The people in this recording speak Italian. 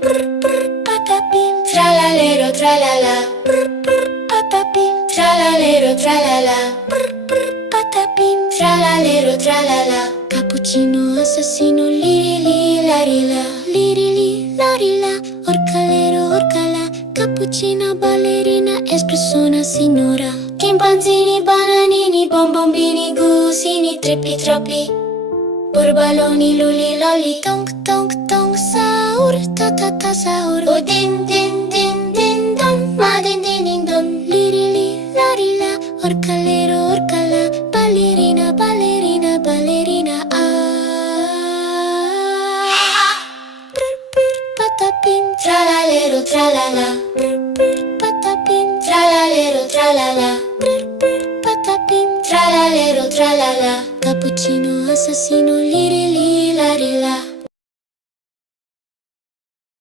Patapim, tralalero, tralala. Patapim, tralalero, tralala. Patapim, tralalero, tralala. Cappuccino assassino, lirili, larila. Lirili, larila, orcalero, orcala. Cappuccina, ballerina, espressona, signora. Chimpanzini, bananini, bombombini, gusini, trippi, troppi. Burbaloni, luli, lolli, tonk, tonk, tonk, saur, ta ta ta saur. O din, din, din, din, don, ma din, din, din, don. Lirili, larila, orcalero, orcala. Ballerina, ballerina, ballerina, patapim, tralalero, tralala. Patapim, tralalero, tralala. Patapim, tralalero, tralala. Cappuccino assassino, lirili, larila.